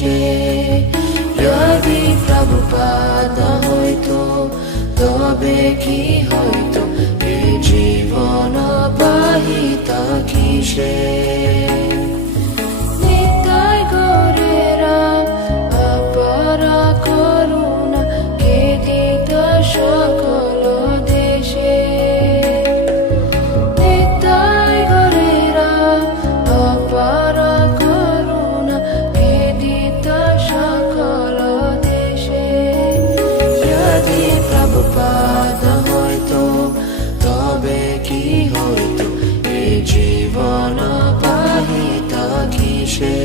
কিসে যদি প্রভুপাদ হইতো তবে কি হইতো এই জীবন পাহিতা কিসে নিতাই গরেরা অপারা করুণা কে দিত সকল দেশে নিতাই গরেরা অপারা করুণা কে দিত সকল দেশে যদি প্রভুপাদ হইতো তবে কি হইতো এই জীবন পাহিতা কিসে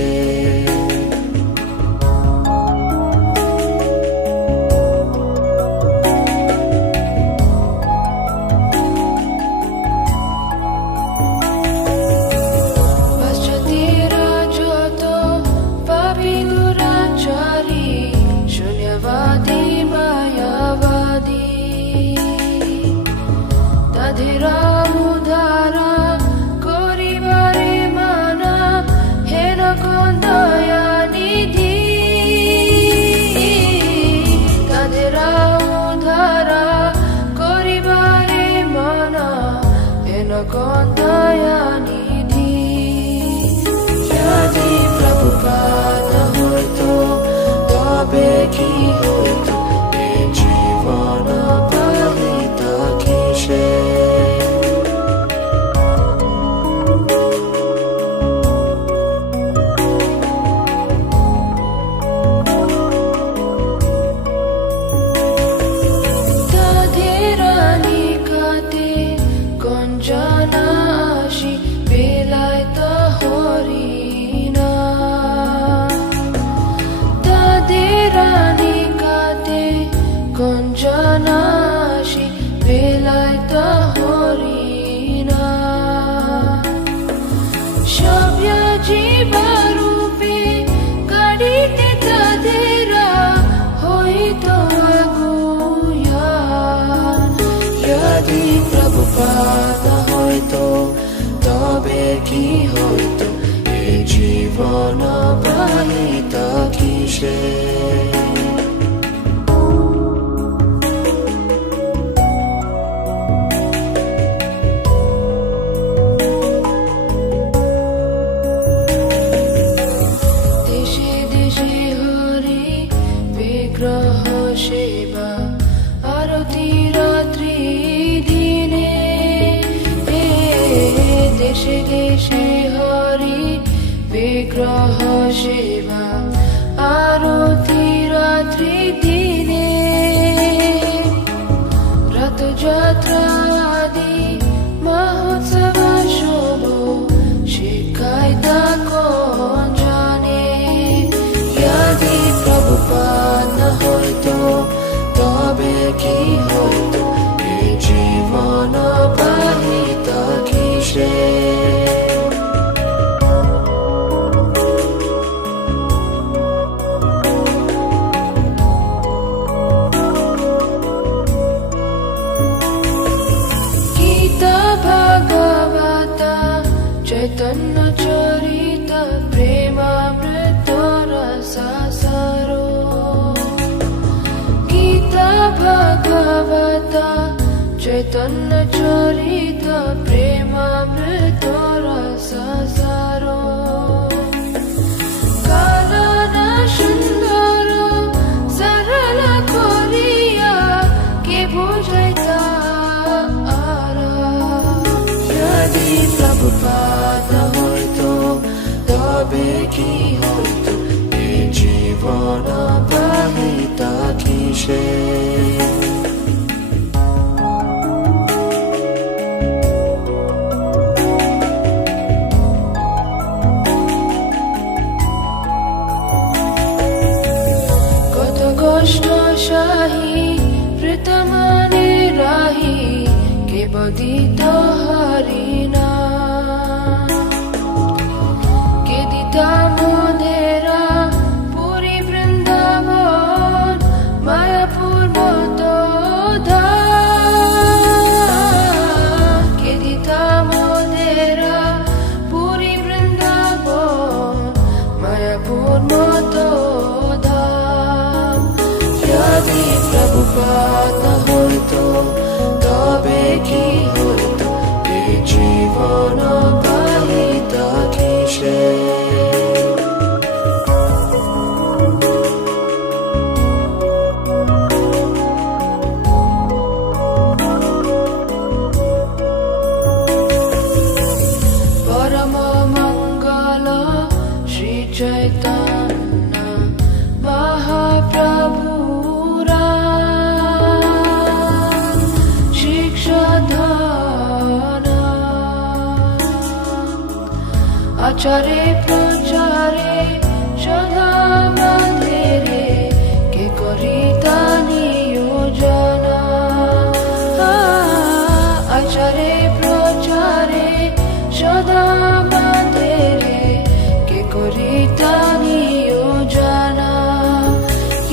যদি প্রভুপাদ হইতো তবে কি হইতো এই জীবন পাহিতা কিসে গঞ্জনাশি বেলায়ত হরিণা সভ্য জীবরূপে গাড়িতে তাদেরা হইত আগুয়া যদি প্রভুপাদ হইতো তবে কি হইতো এই জীবন পাহিতা কিসে সেবা আরতি রাত্রি দিনে দেশে দেশে হরি বিগ্রহ সেবা আরতি রাত্রি দিনে রথযাত্রা আদি মহোৎসব শুভ শিখায় তা কোন জানে যদি প্রভুপাদ হইতো তবে কি হইতো এই জীবন পাহিতা কিসে গীতা ভাগবত চৈতন্য চরিত প্রেমামৃত রসাসারো গীতা ভাগবত চৈতন্য চরিত প্রেমামৃত রসাসারো কানন সুন্দর সরল করিয়া কে বুঝাইতা যদি প্রভুপাদ হইতো তবে কি হইতো এই জীবন পাহিতা কিসে কত কষ্ট শাহী প্রীতমানে রাহি কে বদিত হরিণা কে দিতা মোদেরা পুরী বৃন্দাবন মায়াপুর মত কে দিতা মোদেরা পুরী বৃন্দাবন মায়াপুর মায়াপুর মতো ধাম। যদি প্রভুপাদ না হইতো তবে কি হইতো এই জীবন বাহিতা কিসে। পরম মঙ্গল শ্রী চৈতন্য মহাপ্রভুরা শিক্ষাধন আচারে প্রচারে সদা মন্দিরে কে করিতা নিয়োজনা। আচারে প্রচারে সদা মন্দিরে কে করিতা নিয়োজনা।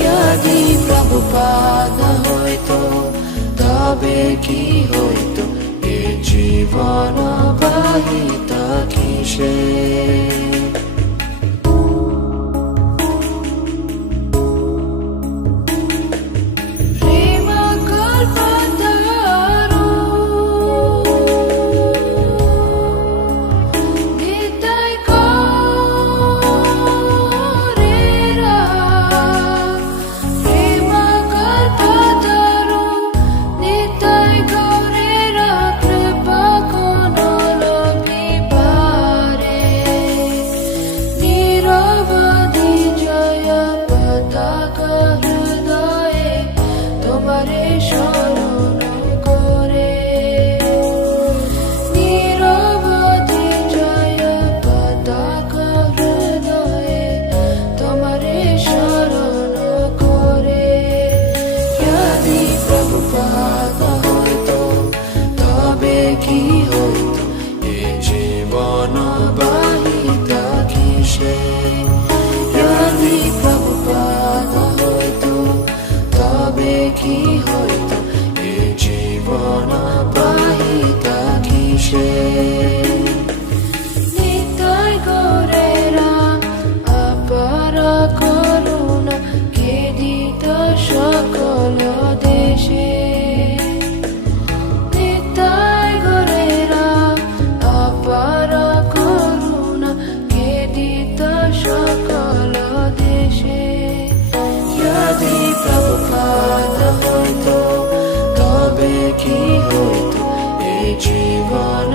যদি প্রভুপাদ না হইতো তবে কি হইতো এই জীবন বাহিতা কিসে। প্রেম কল্পতরু নিতাই গৌরেরা। প্রেম কল্পতরু নিতাই গৌরেরা কৃপা কোন লভিবারে। নিরবধি জয় পতাকা হৃদয়ে তোমারে স্মরণ করে। নিরবধি জয় পতাকা হৃদয়ে তোমারে স্মরণ করে। যদি প্রভুপাদ না হইতো তবে কি হইতো এই জীবন বাহিতা কিসে। যদি প্রভুপাদ না হইতো তবে কি হইতো এই জীবন বাহিতা কিসে। নিতাই গৌরেরা অপার করুণা খেদিত সকল দেশে। নিতাই গৌরেরা অপার করুণা খেদিত সকল দেশে। যদি প্রভুপাদ না হইতো তবে কি হইতো এই জীবন